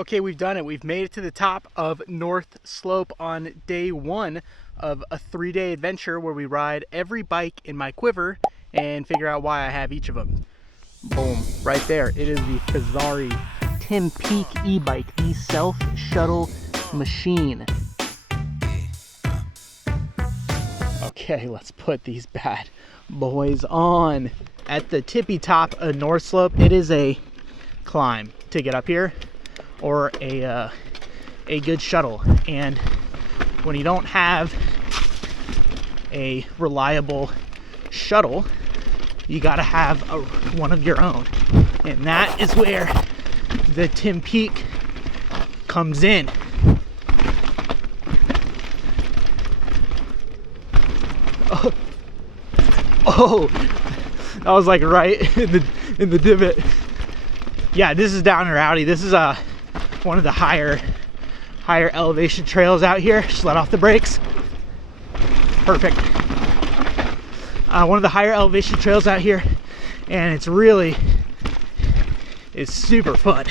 Okay, we've done it. We've made it to the top of North Slope on day one of a 3-day adventure where we ride every bike in my Quiver and figure out why I have each of them. Boom, right there. It is the Fazari Tim Peak e-bike, the self-shuttle machine. Okay, let's put these bad boys on. At the tippy top of North Slope, it is a climb to get up here, or a good shuttle. And when you don't have a reliable shuttle, you gotta have one of your own, and that is where the Tim Peak comes in. Oh, that was like right in the divot. Yeah, this is down and rowdy. This is one of the higher elevation trails out here. Just let off the brakes. Perfect. One of the higher elevation trails out here, and it's super fun.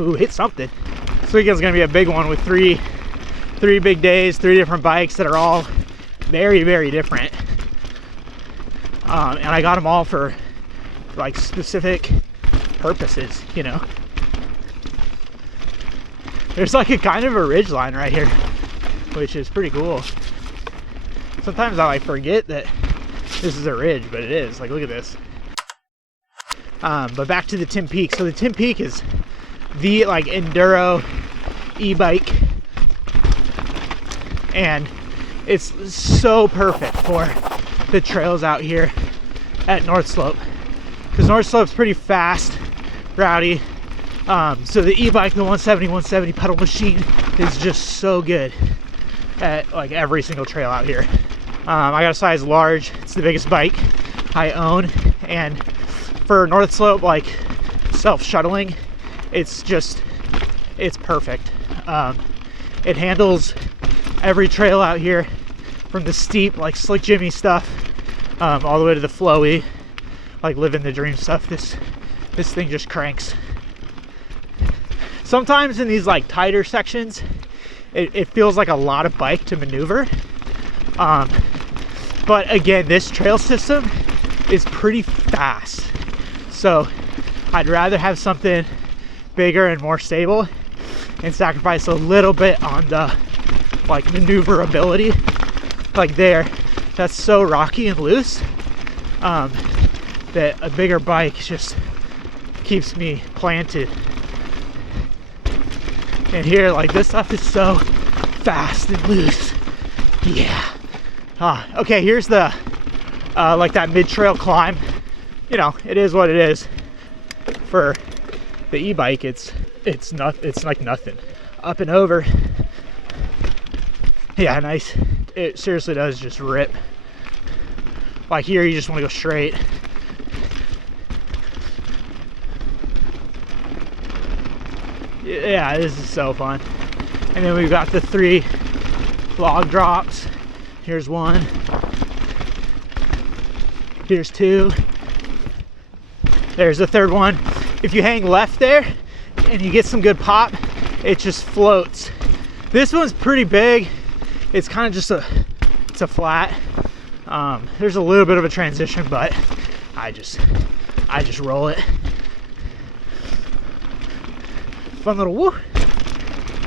Ooh, hit something. This weekend's gonna be a big one with three big days, 3 different bikes that are all very, very different. And I got them all for like specific purposes, you know. There's like a kind of a ridge line right here, which is pretty cool. Sometimes I like forget that this is a ridge, but it is. Like, look at this. But back to the Tim Peak. So the Tim Peak is the like enduro e-bike, and it's so perfect for the trails out here at North Slope, because North Slope's pretty fast, rowdy. So the e-bike, the 170 pedal machine, is just so good at like every single trail out here. I got a size large. It's the biggest bike I own, and for North Slope, like self-shuttling, it's perfect. It handles every trail out here, from the steep like Slick Jimmy stuff all the way to the flowy, like living the dream stuff. This thing just cranks. Sometimes in these like tighter sections, it feels like a lot of bike to maneuver. But again, this trail system is pretty fast. So I'd rather have something bigger and more stable and sacrifice a little bit on the like maneuverability. Like there, that's so rocky and loose that a bigger bike just keeps me planted. And here, like this stuff is so fast and loose. Yeah. Okay, here's the like that mid-trail climb. You know, it is what it is. For the e-bike, it's like nothing. Up and over. Yeah, nice. It seriously does just rip. Like here, you just want to go straight. Yeah, this is so fun. And then we've got the 3 log drops. Here's 1. Here's 2. There's the 3rd one. If you hang left there and you get some good pop, it just floats. This one's pretty big. It's kind of just it's a flat. There's a little bit of a transition, but I just roll it. Fun little woo.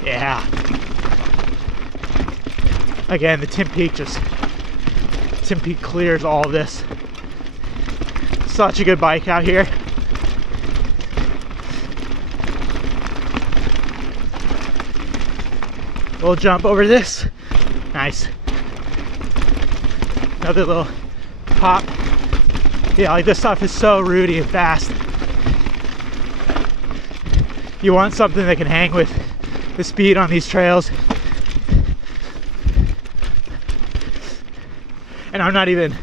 Yeah. Again, the Tim Peak clears all of this. Such a good bike out here. We'll jump over this. Nice. Another little pop. Yeah, like this stuff is so rooty and fast. You want something that can hang with the speed on these trails. And I'm not even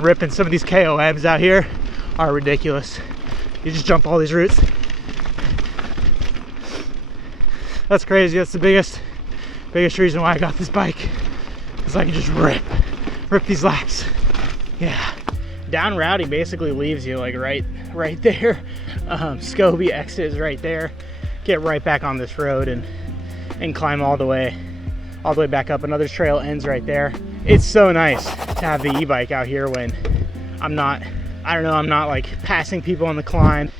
ripping. Some of these KOMs out here are ridiculous. You just jump all these routes. That's crazy. That's the biggest reason why I got this bike, is I can just rip these laps. Yeah. Down Rowdy basically leaves you like right there Scobie exit is right there. Get right back on this road and climb all the way back up. Another trail ends right there. It's so nice to have the e-bike out here when I'm not like passing people on the climb.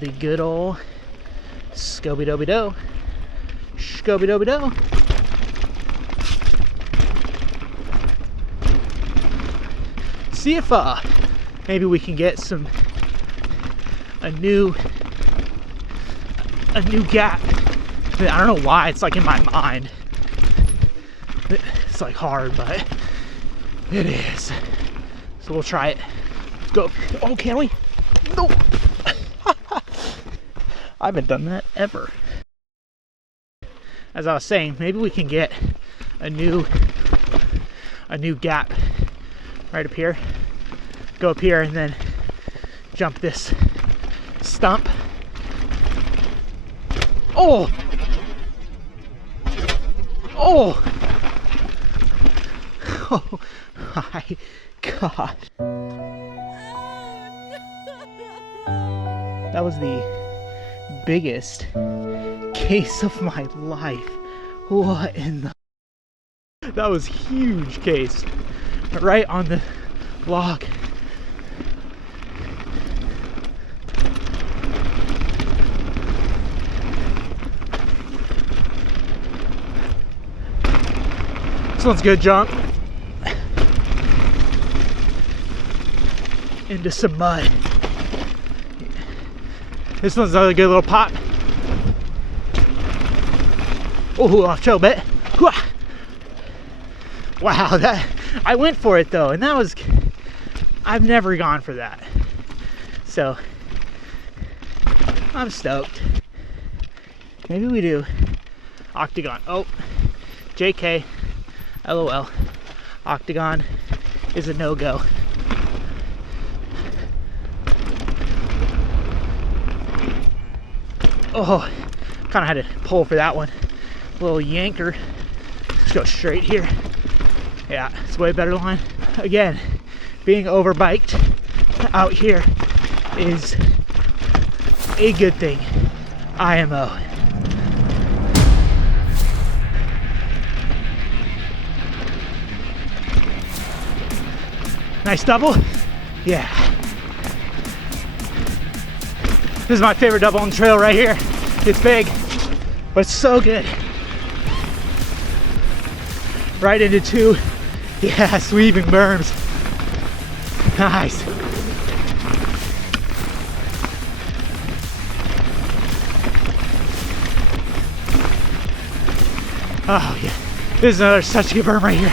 The good old Scobie-Dobie-Do. Scobie-Dobie-Do. See if maybe we can get a new gap. I don't know why it's like in my mind. It's like hard, but it is. So we'll try it. Go. Oh, can we? No. I haven't done that ever. As I was saying, maybe we can get a new gap right up here. Go up here and then jump this stump. Oh! Oh! Oh my God. That was the biggest case of my life. What in the... That was huge case. Right on the log. This one's a good jump. Into some mud. This one's another good little pop. Oh, off trail bit. Wow, that I went for it though, and that was, I've never gone for that. So I'm stoked. Maybe we do octagon. Oh, JK, LOL. Octagon is a no-go. Oh, kind of had to pull for that one. A little yanker. Just go straight here. Yeah, it's way better line. Again, being overbiked out here is a good thing. IMO. Nice double. Yeah. This is my favorite double on the trail right here. It's big, but it's so good. Right into two, yeah, sweeping berms. Nice. Oh yeah, this is another such a good berm right here.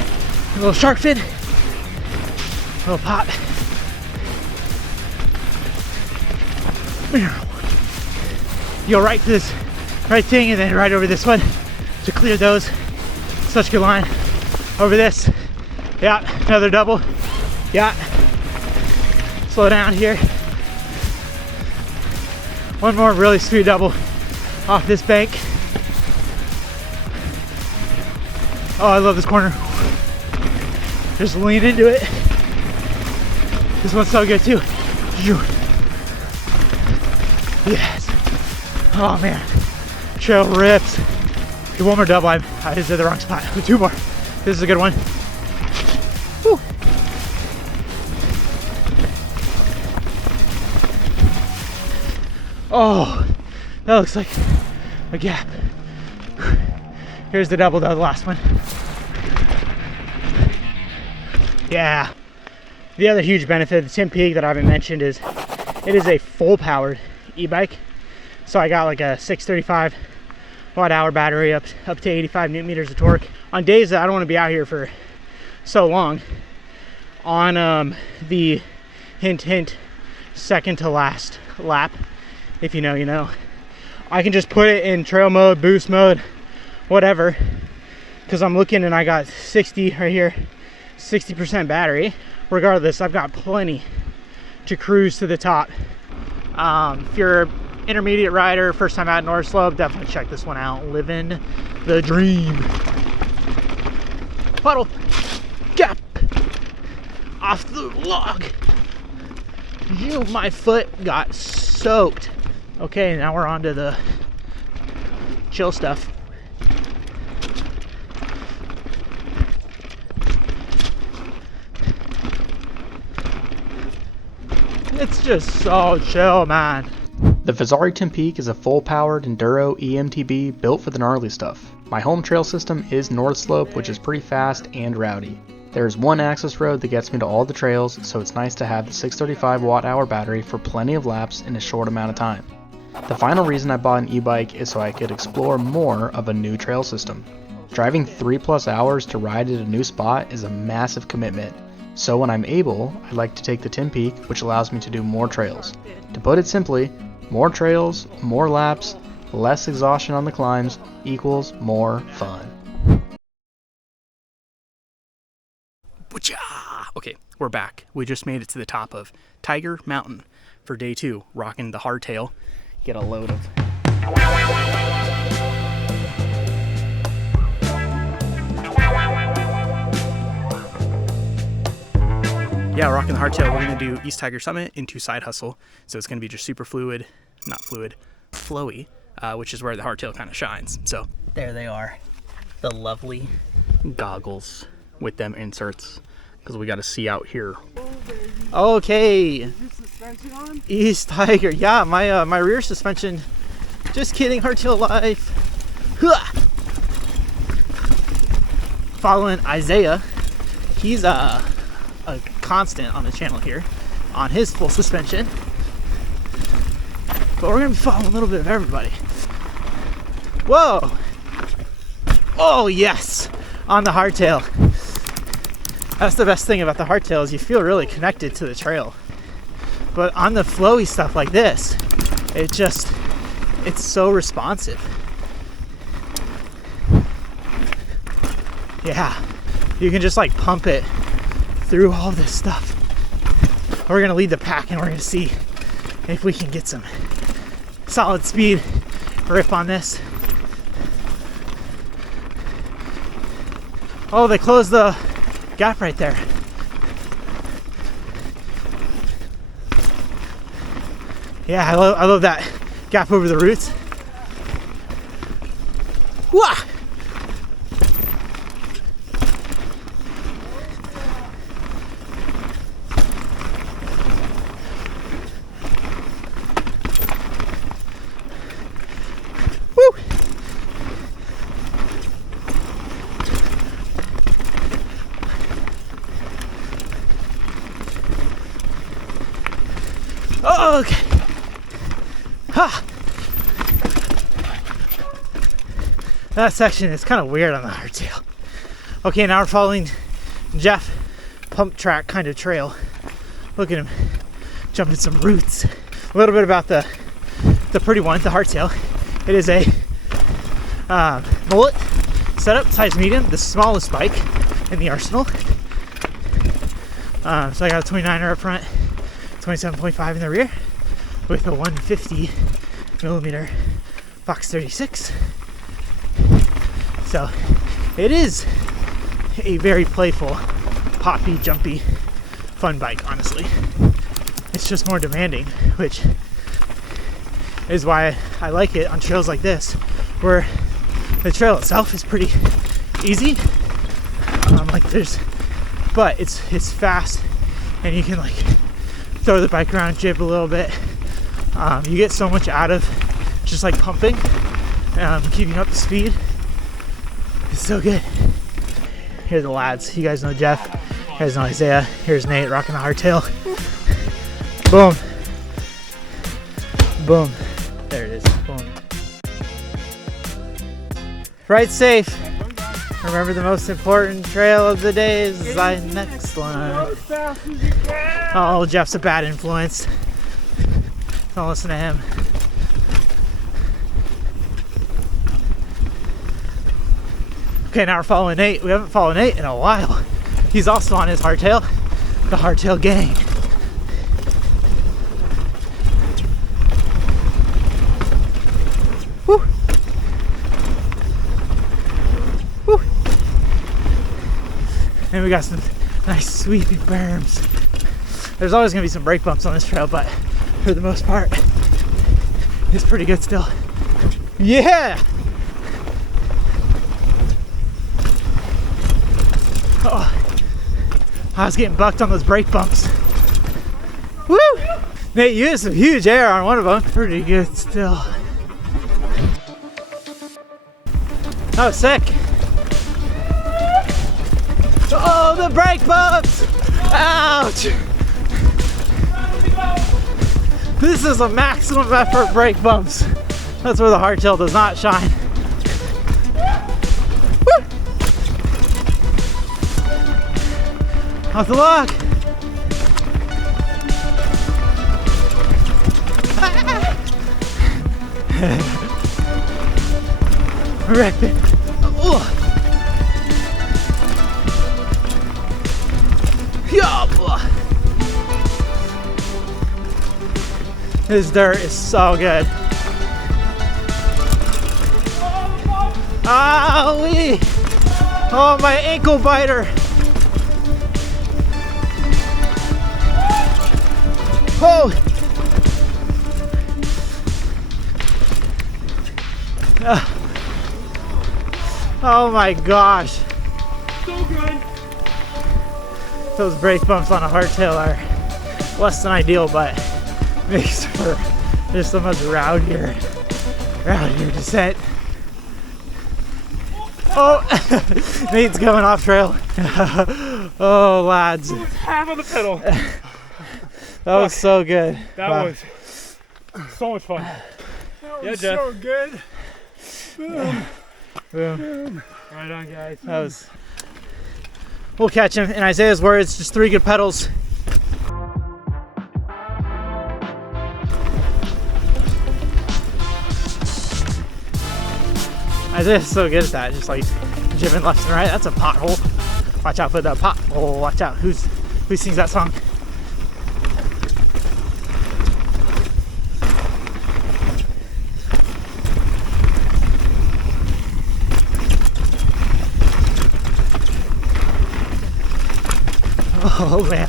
A little shark fin, a little pop. You go right to this right thing and then right over this one to clear those. Such a good line. Over this. Yeah, another double. Yeah. Slow down here. One more really sweet double off this bank. Oh, I love this corner. Just lean into it. This one's so good too. Yes. Oh man. Trail rips. Do one more double. I just did the wrong spot. Two more. This is a good one. Whew. Oh, that looks like a gap. Here's the double, the last one. Yeah. The other huge benefit of the Tim Peak that I haven't mentioned is it is a full powered e-bike. So I got like a 635 watt-hour battery up to 85 newton meters of torque. On days that I don't want to be out here for so long, on the hint second to last lap, if you know, you know, I can just put it in trail mode, boost mode, whatever, because I'm looking and I got 60 right here, 60% battery. Regardless, I've got plenty to cruise to the top. If you're an intermediate rider, first time out North Slope, definitely check this one out. Living the dream. Puddle, gap, off the log. My foot got soaked. Okay, now we're on to the chill stuff. It's just so chill, man. The Fazari Tim Peak is a full-powered enduro eMTB built for the gnarly stuff. My home trail system is North Slope, which is pretty fast and rowdy. There is one access road that gets me to all the trails, so it's nice to have the 635 watt-hour battery for plenty of laps in a short amount of time. The final reason I bought an e-bike is so I could explore more of a new trail system. Driving 3+ hours to ride at a new spot is a massive commitment, so when I'm able, I like to take the Tim Peak, which allows me to do more trails. To put it simply, more trails, more laps, less exhaustion on the climbs equals more fun. Okay, we're back. We just made it to the top of Tiger Mountain for day 2, rocking the hardtail. Get a load of. Yeah, rocking the hardtail. We're gonna do East Tiger Summit into Side Hustle, so it's gonna be just super fluid, not fluid, flowy, which is where the hardtail kind of shines. So there they are, the lovely goggles with them inserts, because we got to see out here. Okay. Is your suspension on? East Tiger. Yeah, my rear suspension. Just kidding. Hardtail life. Following Isaiah. He's a constant on the channel here on his full suspension. But we're gonna be following a little bit of everybody. Whoa. Oh yes, on the hardtail. That's the best thing about the hardtail is you feel really connected to the trail. But on the flowy stuff like this, it's so responsive. Yeah, you can just like pump it through all this stuff. We're gonna lead the pack and we're gonna see if we can get some solid speed rip on this. Oh, they closed the gap right there. Yeah, I love that gap over the roots. Wah! Woo! Oh, okay. Ha! That section is kind of weird on the hardtail. Okay, now we're following Jeff pump track kind of trail. Look at him jumping some roots. A little bit about the pretty one, the hardtail. It is a mullet setup, size medium, the smallest bike in the arsenal. So I got a 29er up front, 27.5 in the rear, with a 150 millimeter Fox 36. So it is a very playful, poppy, jumpy, fun bike, honestly. It's just more demanding, which is why I like it on trails like this, where the trail itself is pretty easy. But it's fast, and you can like throw the bike around, jib a little bit. You get so much out of just like pumping, keeping up the speed. It's so good. Here are the lads. You guys know Jeff. You guys know Isaiah. Here's Nate rocking the hardtail. Boom. Boom. There it is. Boom. Ride safe. Remember, the most important trail of the day is the next one. Oh, Jeff's a bad influence. Don't listen to him. Okay, now we're following Nate. We haven't followed Nate in a while. He's also on his hardtail, the hardtail gang. Woo! Woo! And we got some nice sweeping berms. There's always gonna be some brake bumps on this trail, but for the most part, It's pretty good still. Yeah! Oh, I was getting bucked on those brake bumps. Woo! Nate, you had some huge air on one of them. Pretty good still. That was sick. Oh, the brake bumps! Ouch! This is a maximum effort brake bumps. That's where the hardtail does not shine. Woo! Off the log. Wrecked it. Oh. This dirt is so good. Owie! Oh, my ankle biter. Oh! Oh my gosh. So good. Those brake bumps on a hardtail are less than ideal, but makes for just a much rowdier descent. Oh, Nate's going off trail. Oh, lads. Half on the pedal. That was so good. That Wow. was so much fun. That Yeah, was Jeff. so good. Boom. Boom. Right on, guys. That was. We'll catch him. In Isaiah's words, just 3 good pedals. Isaiah's so good at that, just like jibbing left and right. That's a pothole. Watch out for the pothole. Watch out. Who sings that song? Oh man,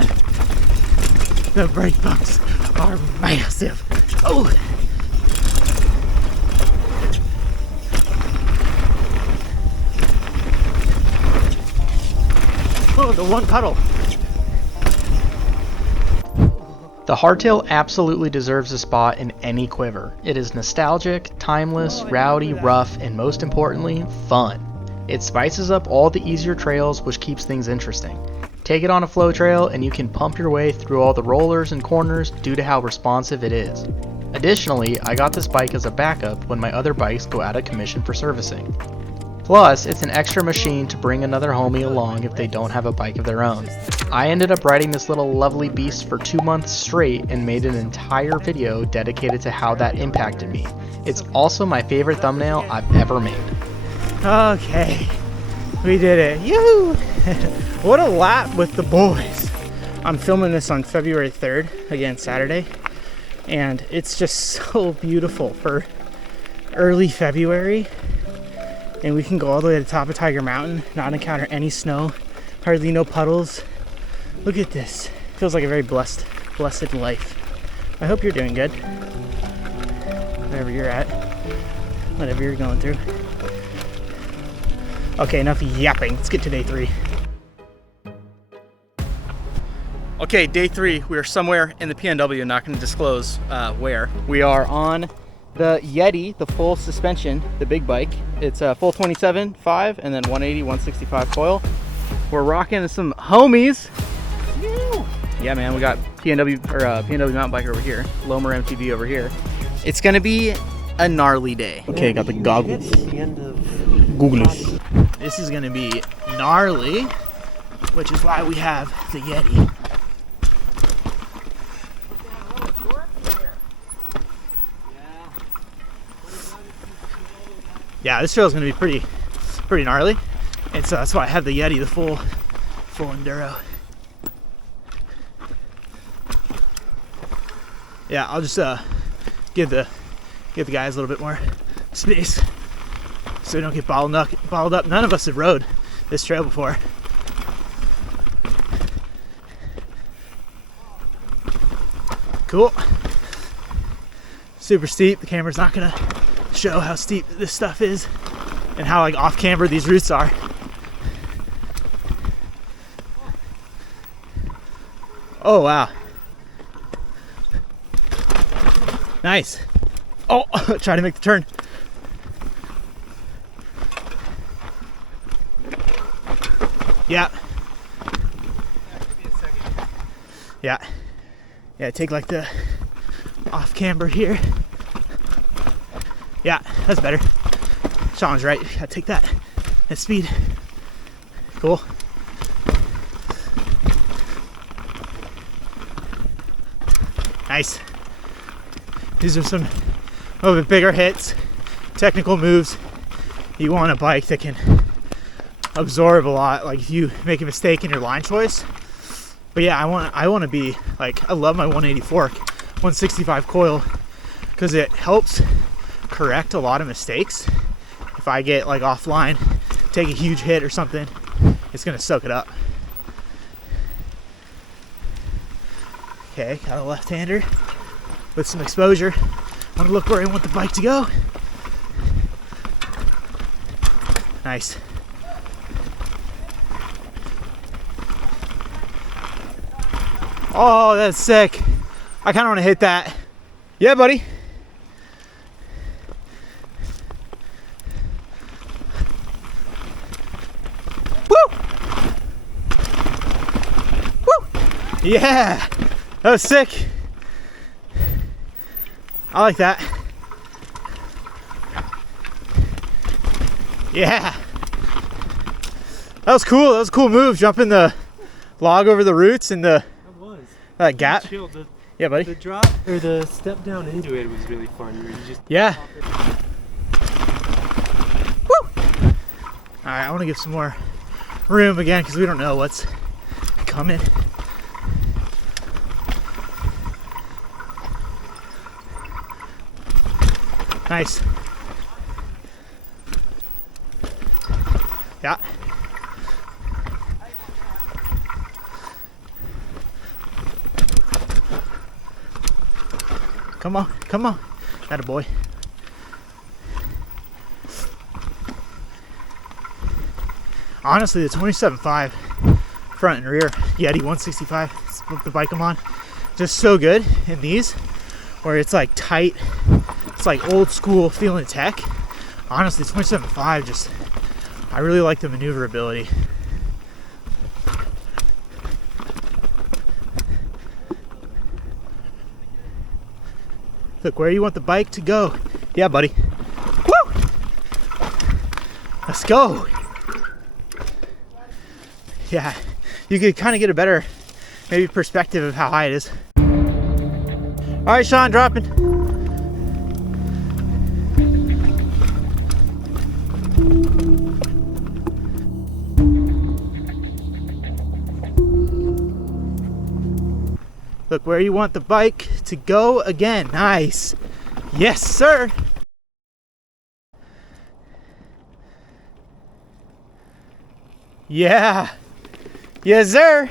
the brake bumps are massive. Oh. Oh, the one pedal. The hardtail absolutely deserves a spot in any quiver. It is nostalgic, timeless, rowdy, rough, and most importantly, fun. It spices up all the easier trails, which keeps things interesting. Take it on a flow trail and you can pump your way through all the rollers and corners due to how responsive it is. Additionally, I got this bike as a backup when my other bikes go out of commission for servicing. Plus, it's an extra machine to bring another homie along if they don't have a bike of their own. I ended up riding this little lovely beast for 2 months straight and made an entire video dedicated to how that impacted me. It's also my favorite thumbnail I've ever made. Okay, we did it. Yoo! What a lap with the boys. I'm filming this on February 3rd, again Saturday, and it's just so beautiful for early February. And we can go all the way to the top of Tiger Mountain, not encounter any snow, hardly no puddles. Look at this. Feels like a very blessed life. I hope you're doing good. Wherever you're at, whatever you're going through. Okay, enough yapping. Let's get to day 3. Okay, day 3. We are somewhere in the PNW, not going to disclose where. We are on the Yeti, the full suspension, the big bike. It's a full 27.5 and then 180, 165 coil. We're rocking some homies. Yeah, man, we got PNW mountain bike over here, Lomer MTB over here. It's gonna be a gnarly day. Okay, got the goggles. Googles. This is gonna be gnarly, which is why we have the Yeti. Yeah, this trail is gonna be pretty gnarly, and so that's why I have the Yeti, the full enduro. Yeah, I'll just give the guys a little bit more space so we don't get bottled up. None of us have rode this trail before. Cool. super steep. The camera's not gonna show how steep this stuff is and how like off camber these routes are. Oh wow. Nice. Oh, try to make the turn. Yeah. Yeah. Yeah, take like the off camber here. Yeah, that's better. Sean's right. Gotta take that at speed. Cool. Nice. These are some a little bit bigger hits, technical moves. You want a bike that can absorb a lot. Like if you make a mistake in your line choice. But yeah, I want to be like, I love my 180 fork, 165 coil, because it helps correct a lot of mistakes. If I get like offline, take a huge hit or something, it's gonna soak it up. Okay, got a left-hander with some exposure. I want to look where I want the bike to go. Nice. Oh, that's sick. I kind of want to hit that. Yeah, buddy. Woo! Woo! Yeah, that was sick. I like that. Yeah. That was cool. That was a cool move. Jumping the log over the roots and the gap. Chill. Yeah, buddy. The drop or the step down into it was really fun. You just Yeah. Woo! All right, I want to give some more room again because we don't know what's coming. Nice. Yeah. Come on, come on. Atta boy. Honestly, the 27.5 front and rear Yeti 165, it's the bike I'm on, just so good in these, where it's like tight, it's like old school feeling tech. Honestly, 27.5 just, I really like the maneuverability. Look, where you want the bike to go. Yeah, buddy. Woo! Let's go. Yeah, you could kind of get a better, maybe perspective of how high it is. All right, Sean, dropping. Look where you want the bike to go again. Nice. Yes, sir. Yeah. Yes, sir.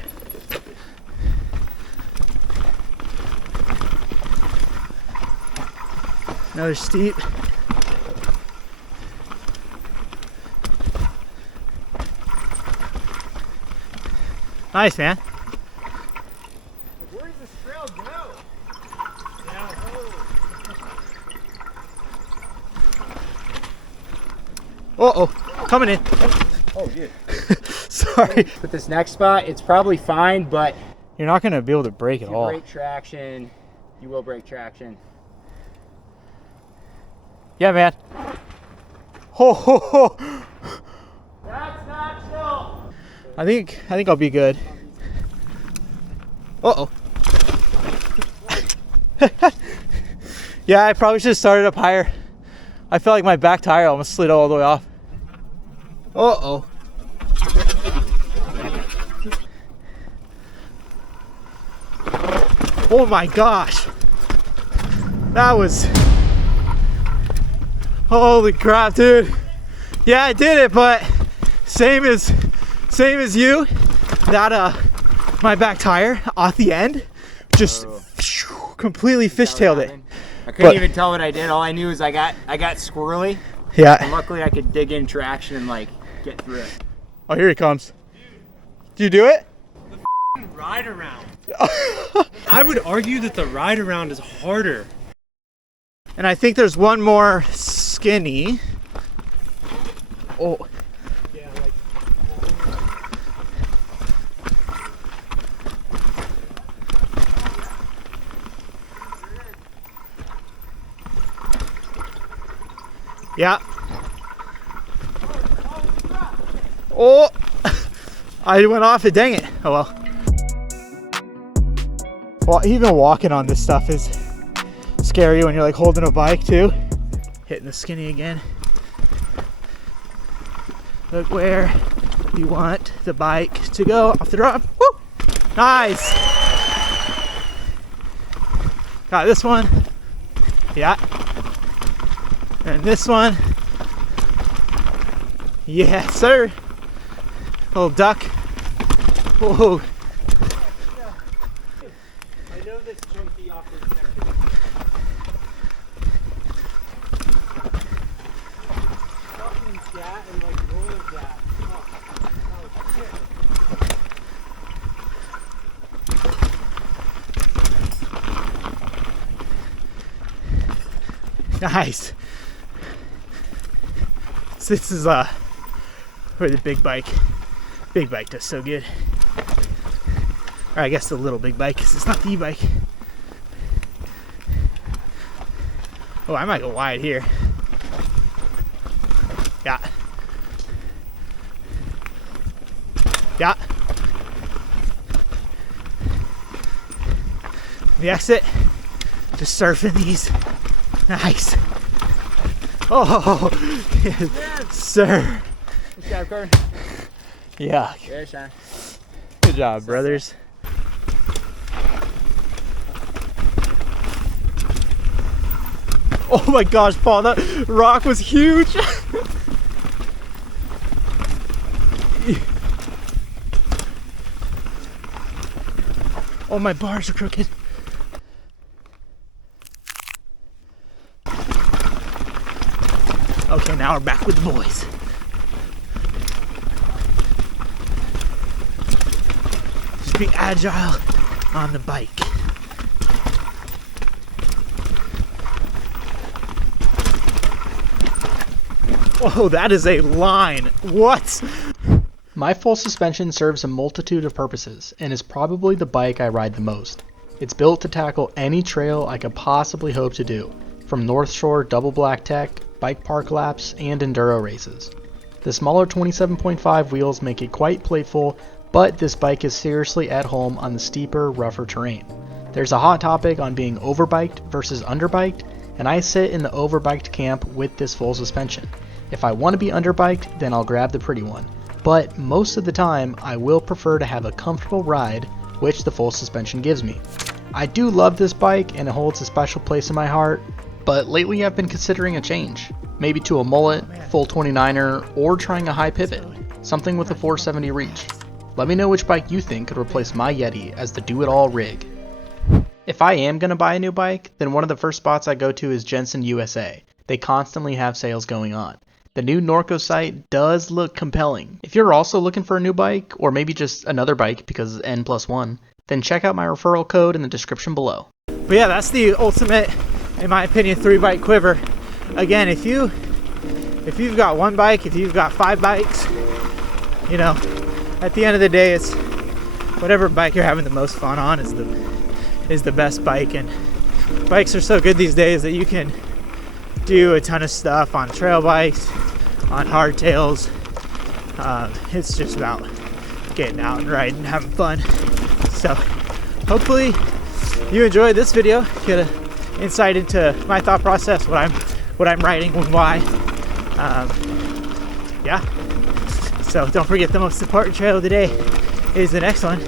Another steep. Nice, man. where does this trail go? Uh-oh, coming in. Oh, dude. Sorry. With this next spot, it's probably fine, but You're not gonna be able to brake at if you all. break traction, you will break traction. Yeah, man. Ho ho ho. That's not chill. I think I'll be good. Uh-oh. Yeah, I probably should have started up higher. I felt like my back tire almost slid all the way off. Uh-oh. Oh my gosh. That was... Holy crap, dude. Yeah, I did it, but same as you. That my back tire off the end just completely fishtailed it. I couldn't even tell what I did. All I knew is I got squirrely. Yeah. And luckily I could dig in traction and like get through it. Oh, here he comes. Do you do it? The ride around. I would argue that the ride around is harder. And I think there's one more skinny. Oh. Yeah, like. Yeah. Oh. I went off it, dang it. Oh well. Well, even walking on this stuff is scary when you're like holding a bike too. Hitting the skinny again. Look where you want the bike to go off the drop. Woo! Nice. Got this one. Yeah. And this one. Yes, sir. Little duck. Whoa. I know this chunky awkward section. Fucking that and like roll that. Oh shit. Nice. So this is where the big bike does so good. Or I guess the little big bike, because it's not the e-bike. Oh, I might go wide here. Yeah. Yeah. The exit. Just surfing these. Nice. Oh, yes, sir. Good job, Carter. Yeah. Yeah, Sean. Good job, brothers. Oh my gosh, Paul, that rock was huge. Oh, my bars are crooked. Okay, now we're back with the boys. Just be agile on the bike. Oh, that is a line. What? My full suspension serves a multitude of purposes and is probably the bike I ride the most. It's built to tackle any trail I could possibly hope to do, from North Shore double black tech, bike park laps, and enduro races. The smaller 27.5 wheels make it quite playful, but this bike is seriously at home on the steeper, rougher terrain. There's a hot topic on being overbiked versus underbiked, and I sit in the overbiked camp with this full suspension. If I want to be underbiked, then I'll grab the pretty one. But most of the time, I will prefer to have a comfortable ride, which the full suspension gives me. I do love this bike and it holds a special place in my heart, but lately I've been considering a change. Maybe to a mullet, full 29er, or trying a high pivot. Something with a 470 reach. Let me know which bike you think could replace my Yeti as the do-it-all rig. If I am going to buy a new bike, then one of the first spots I go to is Jenson USA. They constantly have sales going on. The new Norco site does look compelling. If you're also looking for a new bike, or maybe just another bike because it's N+1, then check out my referral code in the description below. But yeah, that's the ultimate, in my opinion, 3-bike Quiver. Again, if you've got one bike, if you've got 5 bikes, you know, at the end of the day, it's whatever bike you're having the most fun on is the best bike. And bikes are so good these days that you can do a ton of stuff on trail bikes, on hardtails. It's just about getting out and riding, having fun. So hopefully you enjoyed this video, get an insight into my thought process, what I'm riding and why. Yeah, so don't forget, the most important trail of the day is the next one,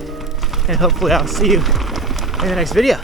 and hopefully I'll see you in the next video.